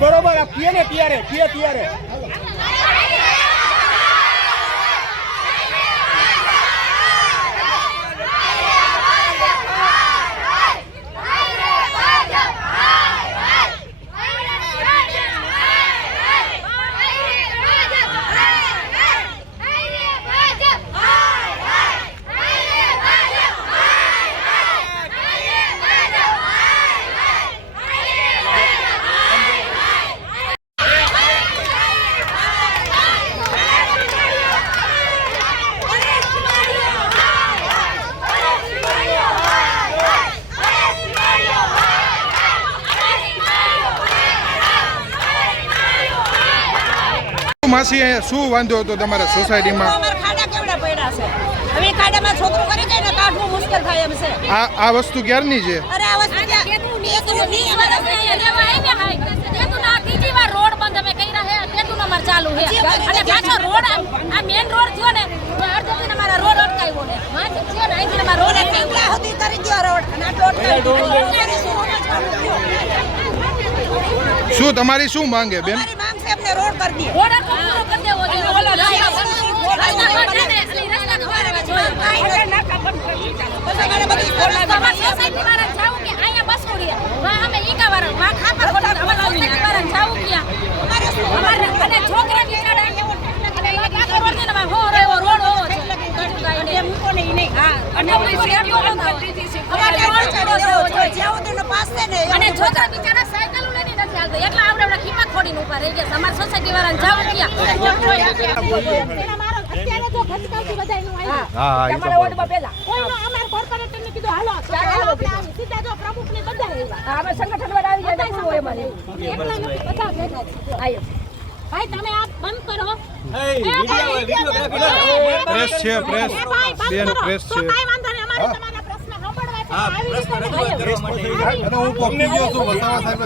બરોબર આ પીએ ને ત્યારે માસી અહીંયા શું વાંધો હતો તમારા સોસાયટીમાં? ખાડા કેવડા પડ્યા છે, હવે ખાડામાં છોકરો કરી જાય ને કાઢવું મુશ્કેલ થાય એમ છે. આ વસ્તુ ક્યારની છે? અરે આ વસ્તુ ત્રીજી વાર રોડ બંધ અમે કર્યા છે, તેતું નંબર ચાલુ છે અને પાછો રોડ આ મેઇન રોડ થયો ને અડધો અમારા રોડ અટકાવ્યો ને માથે છે ને અહીંથી અમારા રોડ કેટલા સુધી કરી દો રોડ અને શું તમારી શું માંગે બેન? અમારી માંગ છે અમને રોડ કરી દે, રોડ પૂરો કરી દેવો જોઈએ. અમારી સોસાયટી વાળા જાવ ભાઈ તમે આ બંધ કરો. પ્રેસ છે, પ્રેસ બેન, પ્રેસ છે. કાઈ વાંધો નહીં, અમારે તમારા પ્રશ્ન સાંભળવા હું પકડી ગયો છું વસાવા સાહેબ.